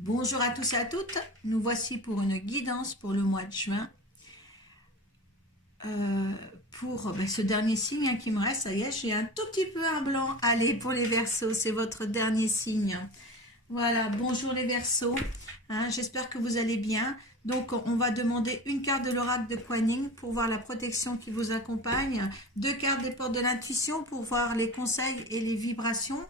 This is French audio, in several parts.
Bonjour à tous et à toutes, nous voici pour une guidance pour le mois de juin. Pour ce dernier signe qui me reste, ça y est, j'ai un tout petit peu un blanc. Allez, pour les Verseaux, c'est votre dernier signe. Voilà, bonjour les Verseaux, j'espère que vous allez bien. Donc, on va demander une carte de l'oracle de Kuan Yin pour voir la protection qui vous accompagne, 2 cartes des portes de l'intuition pour voir les conseils et les vibrations,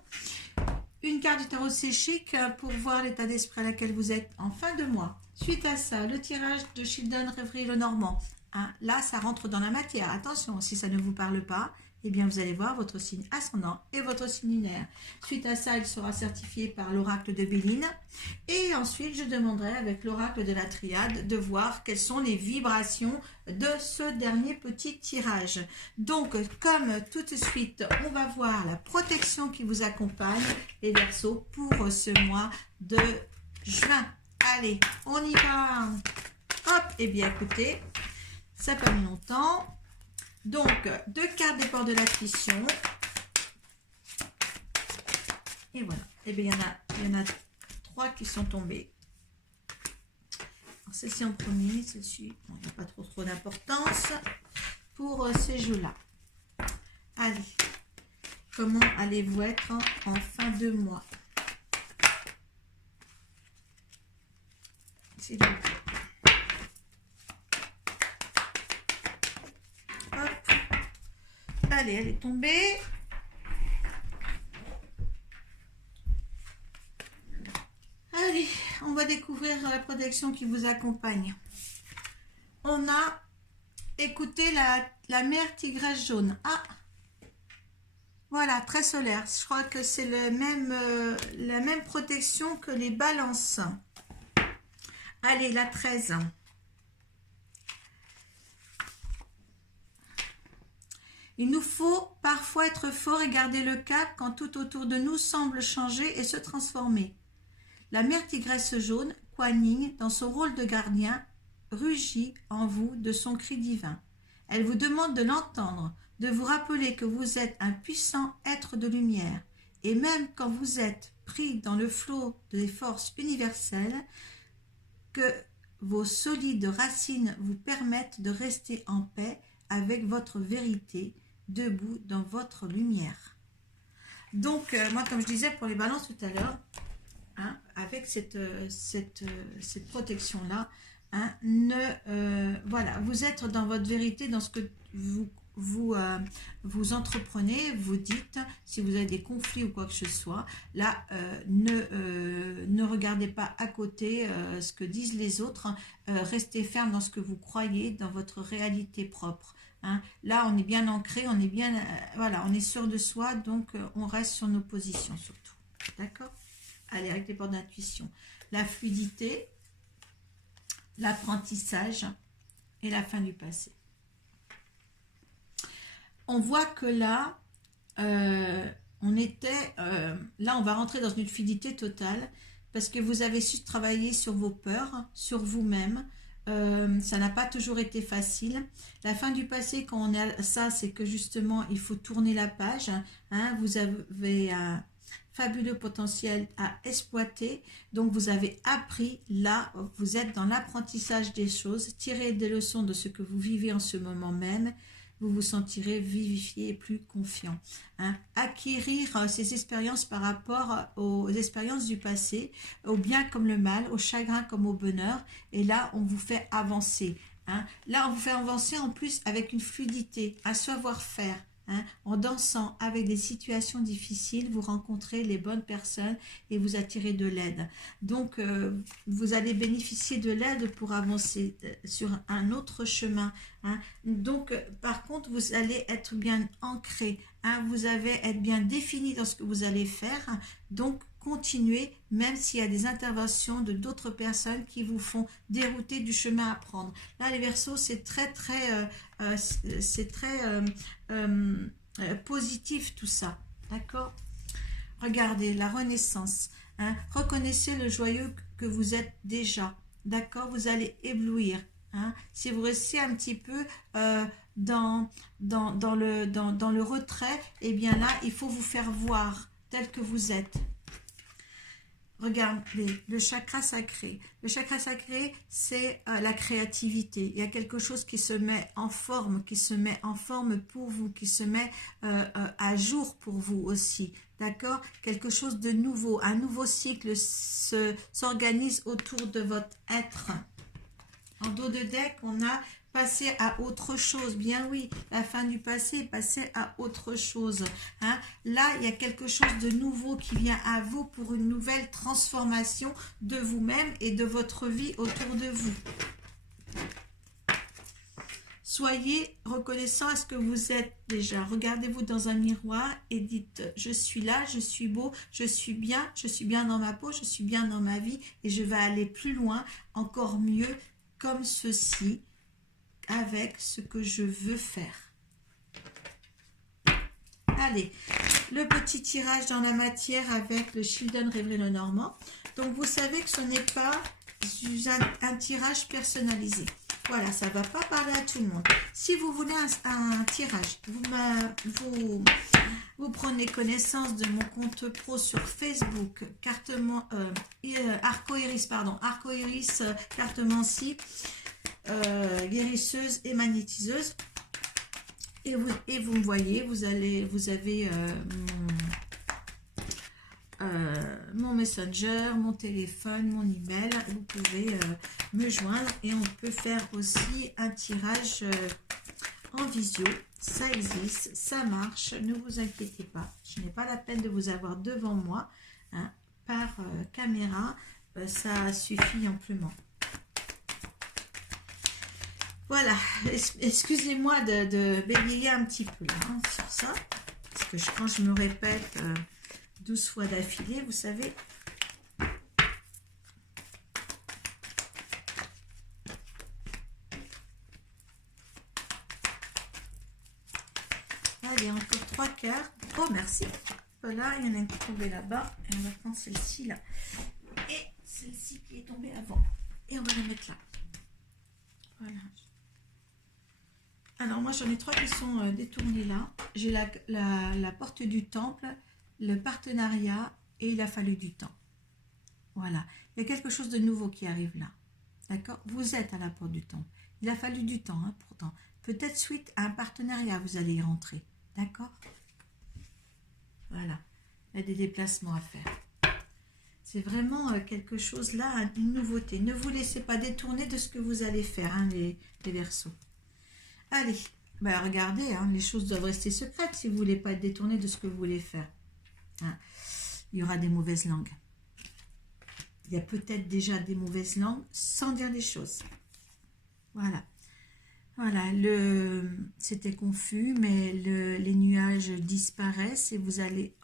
une carte du tarot séchique pour voir l'état d'esprit à laquelle vous êtes en fin de mois. Suite à ça, le tirage de Children Rêverie le Normand. Là, ça rentre dans la matière. Attention, si ça ne vous parle pas, eh bien, vous allez voir votre signe ascendant et votre signe lunaire. Suite à ça, il sera certifié par l'oracle de Béline. Et ensuite, je demanderai avec l'oracle de la triade de voir quelles sont les vibrations de ce dernier petit tirage. Donc, comme tout de suite, on va voir la protection qui vous accompagne, les Verseaux, pour ce mois de juin. Allez, on y va. Hop, eh bien, écoutez, ça fait longtemps. Donc, 2 cartes des portes de l'intuition. Et voilà. Et bien, il y en a 3 qui sont tombées. Celle-ci en premier, celle-ci, bon, il n'y a pas trop d'importance pour ces jeux-là. Allez, comment allez-vous être en fin de mois? C'est bon. Allez, elle est tombée. Allez, on va découvrir la protection qui vous accompagne. On a écouté la mer tigresse jaune. Ah, voilà, très solaire. Je crois que c'est la même protection que les balances. Allez, la 13. Il nous faut parfois être fort et garder le cap quand tout autour de nous semble changer et se transformer. La mère tigresse jaune, Kuan Yin, dans son rôle de gardien, rugit en vous de son cri divin. Elle vous demande de l'entendre, de vous rappeler que vous êtes un puissant être de lumière. Et même quand vous êtes pris dans le flot des forces universelles, que vos solides racines vous permettent de rester en paix avec votre vérité, debout dans votre lumière. Donc, moi, comme je disais pour les balances tout à l'heure, avec cette protection-là, voilà, vous êtes dans votre vérité, dans ce que vous entreprenez, vous dites, si vous avez des conflits ou quoi que ce soit, là, ne regardez pas à côté ce que disent les autres, restez ferme dans ce que vous croyez, dans votre réalité propre. Là, on est bien ancré, on est bien, voilà, on est sûr de soi, donc on reste sur nos positions surtout. D'accord? Allez, avec les portes d'intuition. La fluidité, l'apprentissage et la fin du passé. On voit que là, on va rentrer dans une fluidité totale parce que vous avez su travailler sur vos peurs, sur vous-même. Ça n'a pas toujours été facile. La fin du passé, quand on a ça, c'est que justement, il faut tourner la page. Vous avez un fabuleux potentiel à exploiter. Donc, vous avez appris. Là, vous êtes dans l'apprentissage des choses. Tirez des leçons de ce que vous vivez en ce moment même. Vous vous sentirez vivifié et plus confiant. Acquérir ces expériences par rapport aux expériences du passé, au bien comme le mal, au chagrin comme au bonheur. Et là, on vous fait avancer. Là, on vous fait avancer en plus avec une fluidité, un savoir-faire. En dansant avec des situations difficiles, vous rencontrez les bonnes personnes et vous attirez de l'aide. Donc, vous allez bénéficier de l'aide pour avancer sur un autre chemin. Donc, par contre, vous allez être bien ancré. Vous allez être bien défini dans ce que vous allez faire. Donc, continuez, même s'il y a des interventions de d'autres personnes qui vous font dérouter du chemin à prendre. Là, les Verseaux, c'est très positif tout ça, d'accord? Regardez, la renaissance, reconnaissez le joyeux que vous êtes déjà, d'accord? Vous allez éblouir, si vous restez un petit peu dans le retrait, eh bien là, il faut vous faire voir tel que vous êtes. regardez, le chakra sacré. Le chakra sacré, c'est la créativité. Il y a quelque chose qui se met en forme, pour vous, qui se met à jour pour vous aussi. D'accord? Quelque chose de nouveau, un nouveau cycle s'organise autour de votre être. En dos de deck, on a passé à autre chose. Bien oui, la fin du passé, passer à autre chose. Hein. Là, il y a quelque chose de nouveau qui vient à vous pour une nouvelle transformation de vous-même et de votre vie autour de vous. Soyez reconnaissant à ce que vous êtes déjà. Regardez-vous dans un miroir et dites « Je suis là, je suis beau, je suis bien dans ma peau, je suis bien dans ma vie et je vais aller plus loin, encore mieux, comme ceci, avec ce que je veux faire. » Allez, le petit tirage dans la matière avec le Children Réveillé le Normand. Donc, vous savez que ce n'est pas un tirage personnalisé. Voilà, ça ne va pas parler à tout le monde. Si vous voulez un tirage, vous prenez connaissance de mon compte pro sur Facebook, Arcoiris, cartomancie, guérisseuse et magnétiseuse. Et vous me voyez, vous avez mon Messenger, mon téléphone, mon email. Vous pouvez me joindre et on peut faire aussi un tirage en visio. Ça existe, ça marche, ne vous inquiétez pas. Je n'ai pas la peine de vous avoir devant moi. Hein, par caméra, ça suffit amplement. Voilà, excusez-moi de bégayer un petit peu là, hein, sur ça. Parce que quand je me répète 12 fois d'affilée, vous savez. Allez, encore 3 cartes. Oh, merci. Voilà, il y en a une qui est tombée là-bas. Et on va prendre celle-ci là. Et celle-ci qui est tombée avant. Et on va la mettre là. Voilà. Alors, moi, j'en ai 3 qui sont détournées là. J'ai la porte du temple, le partenariat et il a fallu du temps. Voilà. Il y a quelque chose de nouveau qui arrive là. D'accord? Vous êtes à la porte du temple. Il a fallu du temps, hein, pourtant. Peut-être suite à un partenariat, vous allez y rentrer. D'accord? Voilà. Il y a des déplacements à faire. C'est vraiment quelque chose là, une nouveauté. Ne vous laissez pas détourner de ce que vous allez faire, hein, les Verseaux. Allez, ben regardez, hein, les choses doivent rester secrètes si vous ne voulez pas être détourné de ce que vous voulez faire. Hein. Il y aura des mauvaises langues. Il y a peut-être déjà des mauvaises langues sans dire les choses. Voilà. Voilà, c'était confus, mais les nuages disparaissent et vous allez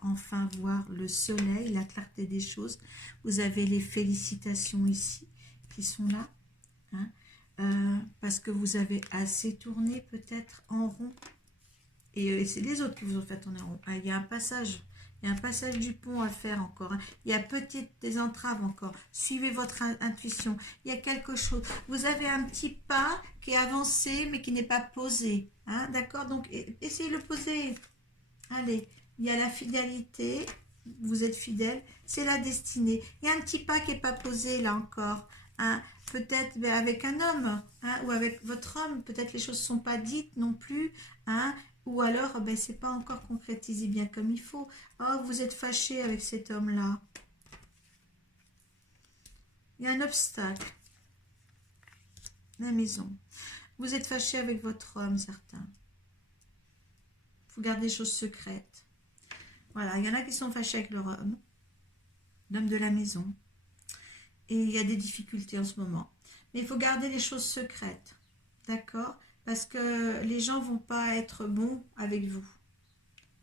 enfin voir le soleil, la clarté des choses. Vous avez les félicitations ici qui sont là. Hein. Parce que vous avez assez tourné peut-être en rond et c'est les autres qui vous ont fait tourner en rond. Ah, il y a un passage du pont à faire encore, hein. Il y a peut-être des entraves encore, suivez votre intuition, il y a quelque chose, vous avez un petit pas qui est avancé mais qui n'est pas posé, hein, d'accord, donc essayez de le poser. Allez, il y a la fidélité, vous êtes fidèle, c'est la destinée, il y a un petit pas qui n'est pas posé là encore, hein. Peut-être avec un homme, hein, ou avec votre homme, peut-être les choses ne sont pas dites non plus, hein, ou alors ben, c'est pas encore concrétisé bien comme il faut. Oh, vous êtes fâché avec cet homme-là. Il y a un obstacle. La maison. Vous êtes fâché avec votre homme, certains. Vous gardez des choses secrètes. Voilà, il y en a qui sont fâchés avec leur homme, l'homme de la maison. Et il y a des difficultés en ce moment. Mais il faut garder les choses secrètes. D'accord? Parce que les gens ne vont pas être bons avec vous.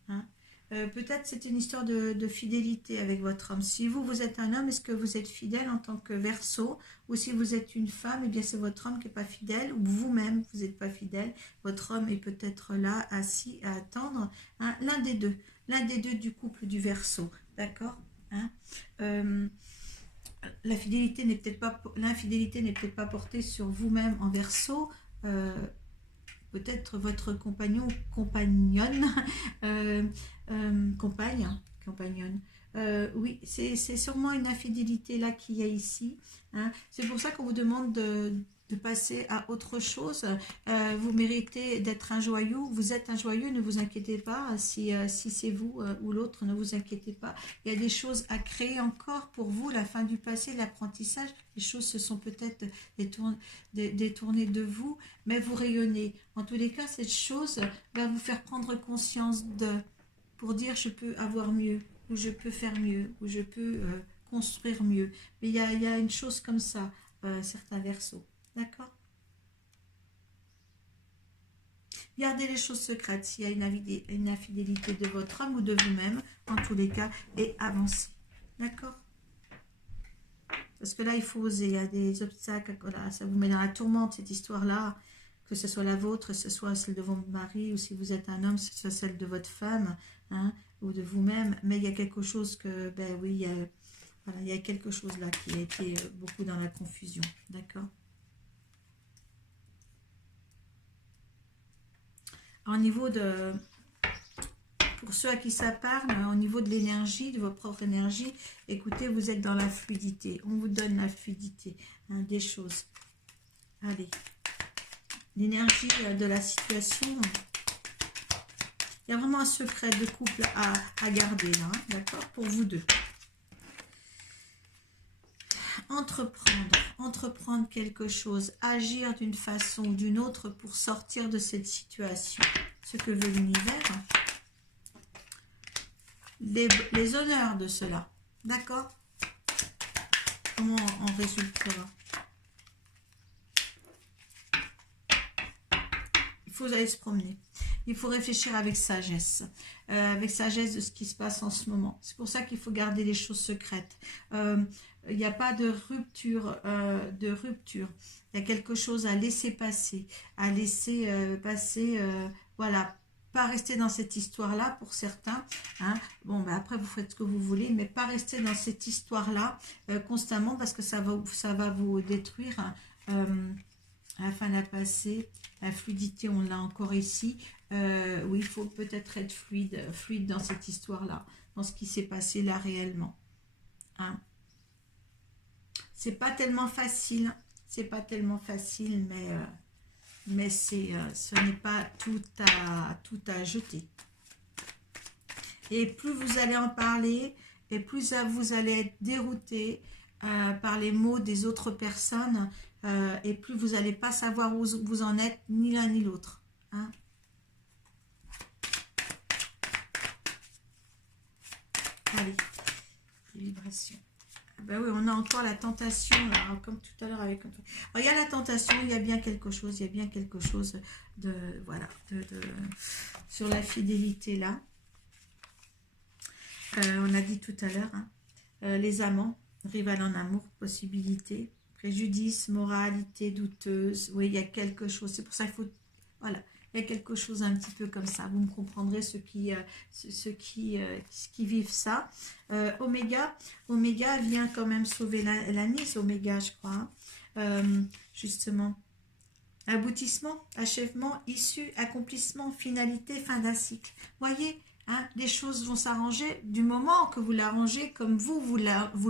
Hein? Peut-être c'est une histoire de fidélité avec votre homme. Si vous êtes un homme, est-ce que vous êtes fidèle en tant que Verseau? Ou si vous êtes une femme, eh bien c'est votre homme qui n'est pas fidèle. Ou vous-même, vous n'êtes pas fidèle. Votre homme est peut-être là, assis, à attendre. Hein? L'un des deux. L'un des deux du couple du Verseau. D'accord? Hein? L'infidélité n'est peut-être pas portée sur vous-même en Verseau. Peut-être votre compagnon ou compagnonne, compagnonne, Oui, c'est sûrement une infidélité là qu'il y a ici, hein. C'est pour ça qu'on vous demande de passer à autre chose. Vous méritez d'être un joyau. Vous êtes un joyau, ne vous inquiétez pas. Si c'est vous ou l'autre, ne vous inquiétez pas. Il y a des choses à créer encore pour vous. La fin du passé, l'apprentissage, les choses se sont peut-être détournées de vous, mais vous rayonnez. En tous les cas, cette chose va vous faire prendre conscience pour dire je peux avoir mieux, ou je peux faire mieux, ou je peux construire mieux. Mais il y a une chose comme ça, certains versos. D'accord? Gardez les choses secrètes s'il y a une infidélité de votre homme ou de vous-même, en tous les cas, et avancez. D'accord? Parce que là, il faut oser, il y a des obstacles, voilà, ça vous met dans la tourmente, cette histoire-là, que ce soit la vôtre, que ce soit celle de votre mari, ou si vous êtes un homme, que ce soit celle de votre femme, hein, ou de vous-même, mais il y a quelque chose que, ben oui, voilà, il y a quelque chose là qui a été beaucoup dans la confusion, d'accord? Au niveau de, pour ceux à qui ça parle, au niveau de l'énergie, de votre propre énergie, écoutez, vous êtes dans la fluidité. On vous donne la fluidité, hein, des choses. Allez, l'énergie de la situation. Il y a vraiment un secret de couple à garder là, hein, d'accord, pour vous deux. Entreprendre quelque chose, agir d'une façon ou d'une autre pour sortir de cette situation. Ce que veut l'univers. Les honneurs de cela. D'accord? Comment en résultera? Il faut aller se promener. Il faut réfléchir avec sagesse de ce qui se passe en ce moment. C'est pour ça qu'il faut garder les choses secrètes. Il n'y a pas de rupture, Il y a quelque chose à laisser passer, voilà. Pas rester dans cette histoire-là pour certains. Hein. Bon, ben après, vous faites ce que vous voulez, mais pas rester dans cette histoire-là constamment parce que ça va vous détruire. À la fin de la passée, la fluidité, on l'a encore ici. Oui, il faut peut-être être fluide dans cette histoire-là, dans ce qui s'est passé là réellement. Hein. C'est pas tellement facile, mais ce n'est pas tout à jeter. Et plus vous allez en parler, et plus vous allez être dérouté par les mots des autres personnes, et plus vous n'allez pas savoir où vous en êtes, ni l'un ni l'autre. Hein. Allez, les vibrations. Ben oui, on a encore la tentation, là, comme tout à l'heure avec... Alors, il y a la tentation, il y a bien quelque chose, de... Voilà, sur la fidélité, là. On a dit tout à l'heure, hein, les amants, rival en amour, possibilité, préjudice, moralité douteuse. Oui, il y a quelque chose, c'est pour ça qu'il faut... Voilà, il y a quelque chose un petit peu comme ça. Vous me comprendrez ceux qui vivent ça. Oméga vient quand même sauver la mise, Oméga, je crois. Justement. Aboutissement, achèvement, issue, accomplissement, finalité, fin d'un cycle. Voyez, hein, les choses vont s'arranger du moment que vous l'arrangez comme vous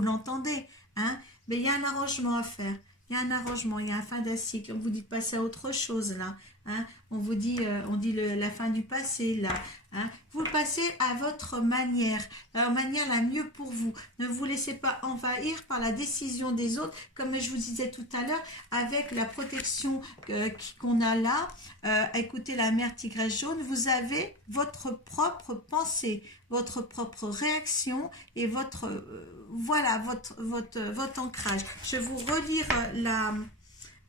l'entendez. Hein, mais il y a un arrangement à faire. Il y a un arrangement, il y a un fin d'un cycle. On vous dit de passer à autre chose là. Hein, on vous dit, la fin du passé là. Hein, vous le passez à votre manière, la manière la mieux pour vous. Ne vous laissez pas envahir par la décision des autres, comme je vous disais tout à l'heure, avec la protection qu'on a là. Écoutez la mère tigresse jaune, vous avez votre propre pensée, votre propre réaction et votre ancrage. Je vais vous relire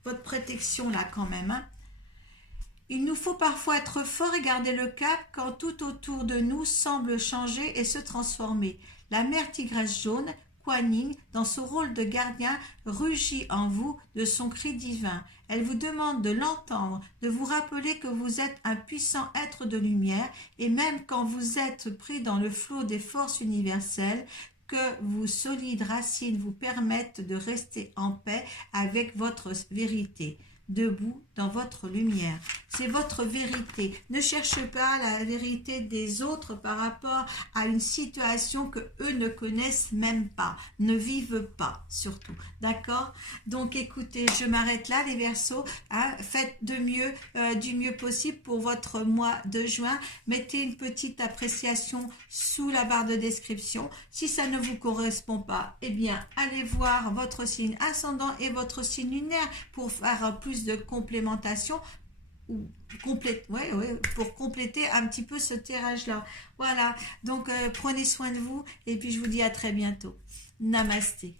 votre protection là quand même. Hein. Il nous faut parfois être fort et garder le cap quand tout autour de nous semble changer et se transformer. La mère tigresse jaune, Kuan Yin, dans son rôle de gardien, rugit en vous de son cri divin. Elle vous demande de l'entendre, de vous rappeler que vous êtes un puissant être de lumière et même quand vous êtes pris dans le flot des forces universelles, que vos solides racines vous permettent de rester en paix avec votre vérité. debout dans votre lumière. C'est votre vérité. Ne cherchez pas la vérité des autres par rapport à une situation que eux ne connaissent même pas, ne vivent pas surtout. D'accord? Donc écoutez, je m'arrête là les Verseaux. Hein, faites du mieux possible pour votre mois de juin. Mettez une petite appréciation sous la barre de description. Si ça ne vous correspond pas, eh bien allez voir votre signe ascendant et votre signe lunaire pour faire plus de complémentation ou pour compléter un petit peu ce tirage-là. Voilà, donc prenez soin de vous et puis je vous dis à très bientôt. Namasté.